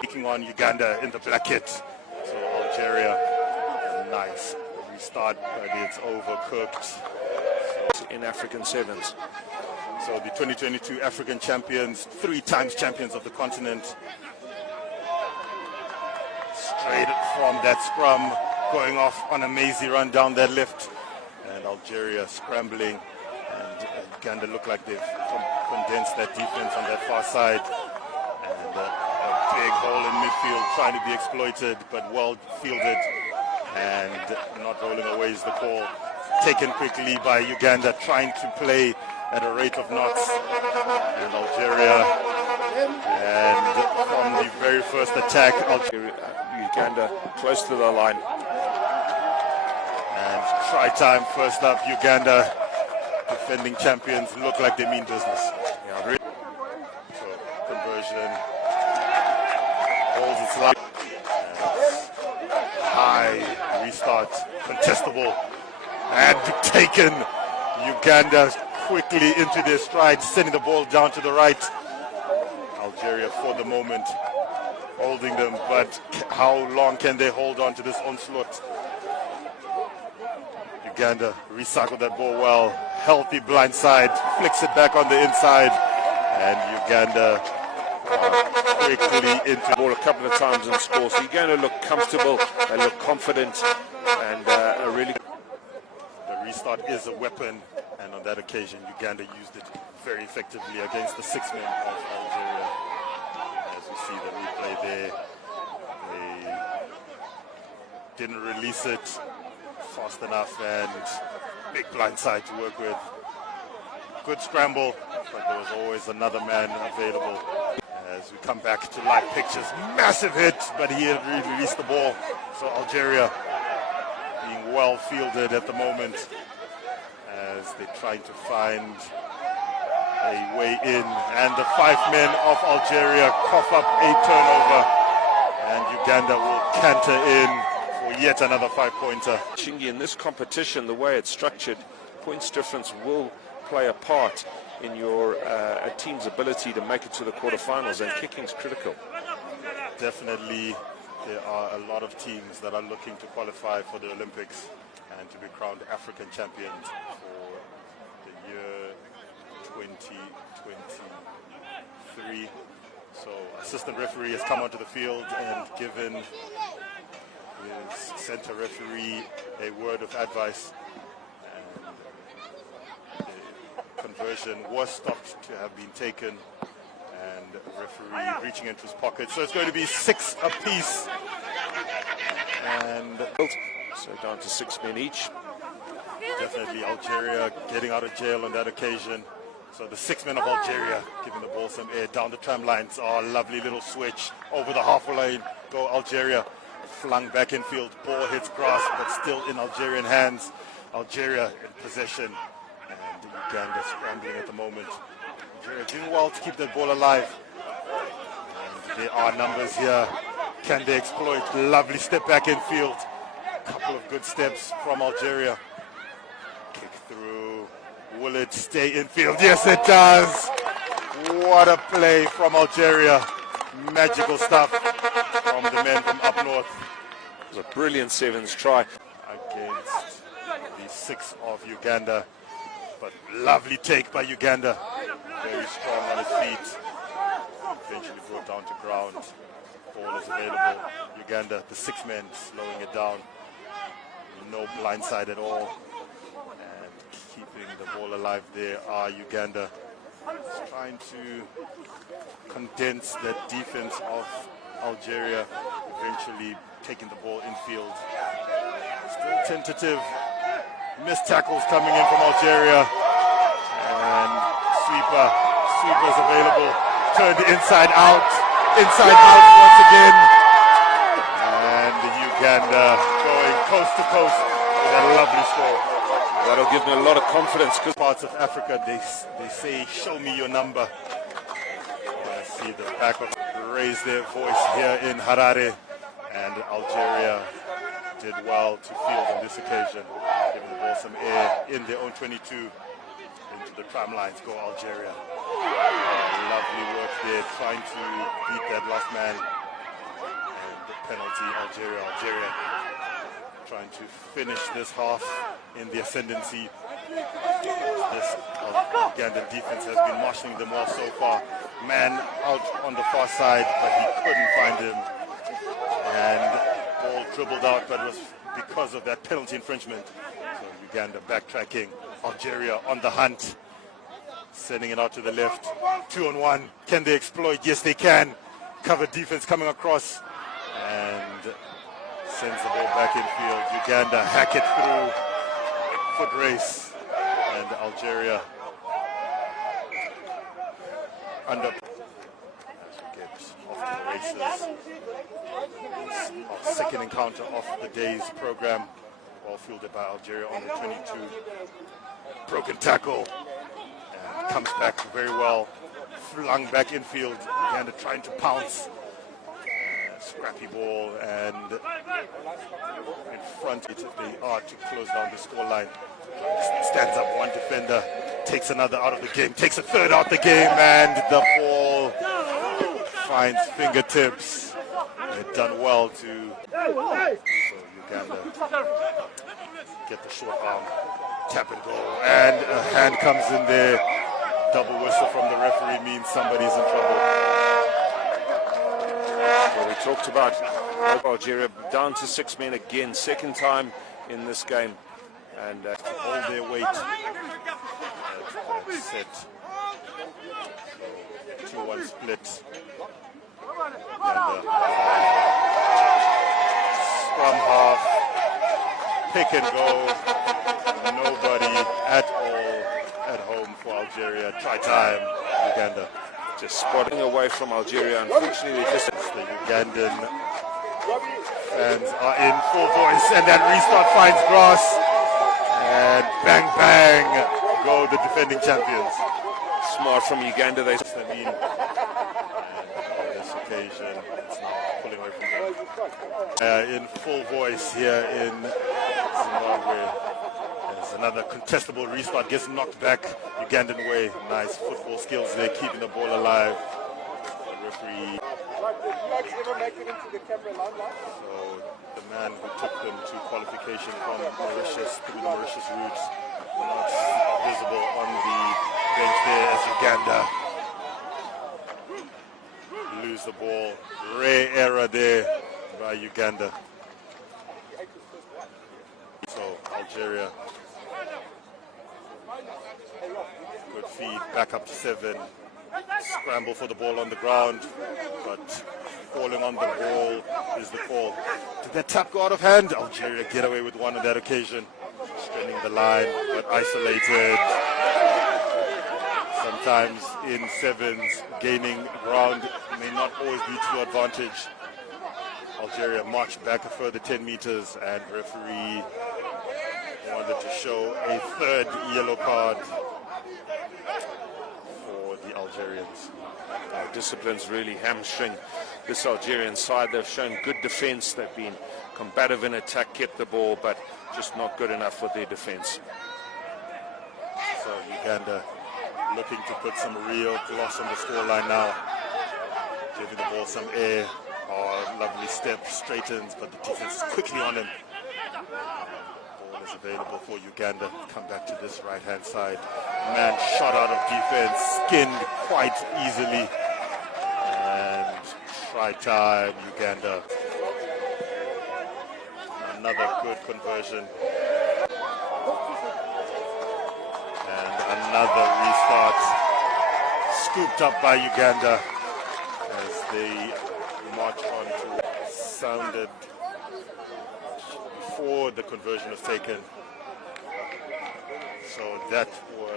Taking on Uganda in the black kit. So Algeria, nice restart, but it's overcooked. In African sevens. So the 2022 African champions, 3 times champions of the continent. Straight from that scrum, going off on a mazy run down that lift. And Algeria scrambling, and Uganda look like they've condensed that defense on that far side. And a big hole in midfield trying to be exploited, but well fielded and not rolling away is the call. Taken quickly by Uganda, trying to play at a rate of knots. And Algeria, and from the very first attack, Uganda close to the line. And try time first up, Uganda, defending champions, look like they mean business. Yeah, really. So conversion holds its line. High restart, contestable, and taken. Uganda quickly into their stride, sending the ball down to the right. Algeria for the moment holding them, but how long can they hold on to this onslaught? Uganda recycled that ball well, healthy blind side, flicks it back on the inside, and Uganda quickly into the ball a couple of times and score. So Uganda look comfortable, they look confident, and a really... The restart is a weapon, and on that occasion Uganda used it very effectively against the 6 men of Algeria. As we see the replay there, they didn't release it fast enough, and big blind side to work with. Good scramble, but there was always another man available. As we come back to live pictures, massive hit, but he had released the ball. So Algeria being well fielded at the moment as they're trying to find a way in. And the 5 men of Algeria cough up a turnover, and Uganda will canter in for yet another 5-pointer. Chingy, in this competition, the way it's structured, points difference will play a part in your a team's ability to make it to the quarterfinals, and kicking's critical. Definitely, there are a lot of teams that are looking to qualify for the Olympics and to be crowned African champions for the year 2023. So assistant referee has come onto the field and given his center referee a word of advice. Conversion was stopped to have been taken, and the referee reaching into his pocket. So it's going to be 6 apiece, and so down to 6 men each. Definitely Algeria getting out of jail on that occasion. So the 6 men of Algeria giving the ball some air down the tram lines. Oh, lovely little switch over the halfway lane. Go Algeria. Flung back in field. Ball hits grass, but still in Algerian hands. Algeria in possession. And Uganda scrambling at the moment. Algeria doing well to keep that ball alive. And there are numbers here. Can they exploit? Lovely step back in field. A couple of good steps from Algeria. Kick through. Will it stay in field? Yes, it does. What a play from Algeria. Magical stuff from the men from up north. It was a brilliant sevens try against the 6 of Uganda. But lovely take by Uganda. Very strong on his feet. Eventually brought down to ground. Ball is available. Uganda, the 6 men, slowing it down. No blindside at all. And keeping the ball alive there are Uganda. Just trying to condense that defense of Algeria. Eventually taking the ball infield. Still tentative. Missed tackles coming in from Algeria. And sweeper's available. Turned inside out. Inside out once again. And Uganda going coast to coast with a lovely score. That'll give me a lot of confidence. Because parts of Africa, they say, show me your number. I see the back of raise their voice here in Harare. And Algeria did well to field on this occasion. Giving the ball some air in their own 22 into the tram lines. Go Algeria. Lovely work there, trying to beat that last man. And the penalty, Algeria trying to finish this half in the ascendancy. This Ugandan defense has been marshalling them well so far. Man out on the far side, but he couldn't find him. And ball dribbled out, but it was because of that penalty infringement. So Uganda backtracking. Algeria on the hunt. Sending it out to the left. 2-on-1. Can they exploit? Yes, they can. Cover defense coming across. And sends the ball back in field. Uganda hack it through. Foot race. And Algeria under. As we get off to the races. Our second encounter of the day's program. Ball fielded by Algeria on the 22. Broken tackle. And comes back very well. Flung back infield. Uganda trying to pounce. Scrappy ball, and in front if they are to close down the scoreline. Stands up one defender, takes another out of the game, takes a third out the game, and the ball finds fingertips. They've done well to Uganda get the short arm, tap and go, and a hand comes in there. Double whistle from the referee means somebody's in trouble. Well, we talked about Algeria down to 6 men again, second time in this game, and hold their weight. Set 2-1 split. And scrum half, pick and go. Nobody at all at home for Algeria. Try time, Uganda. just spotting away from Algeria. Unfortunately, the Ugandan fans are in full voice, and that restart finds grass, and bang bang go the defending champions. Smart from Uganda. They I mean, on this occasion, it's now pulling away from them. In full voice here in Zimbabwe. There's another contestable restart, gets knocked back Ugandan way. Nice football skills there, keeping the ball alive. The referee. So the man who took them to qualification from Mauritius through the Mauritius route, not visible on the bench there as Uganda lose the ball. Rare error there by Uganda. So Algeria, good feed, back up to 7. Scramble for the ball on the ground, but falling on the ball is the call. Did that tap go out of hand? Algeria get away with one on that occasion. Straining the line, but isolated. Sometimes in sevens, gaining ground may not always be to your advantage. Algeria marched back a further 10 meters, and referee wanted to show a third yellow card for the Algerians. discipline's really hamstring this Algerian side. They've shown good defense. They've been combative in attack, kept the ball, but just not good enough with their defense. So Uganda looking to put some real gloss on the scoreline now. Giving the ball some air. Oh, lovely step, straightens, but the defense is quickly on him. Ball is available for Uganda. Come back to this right-hand side. Man shot out of defense, skinned quite easily. And try time, Uganda. Another good conversion. And another restart. Scooped up by Uganda as they march on to sounded before the conversion was taken. So that was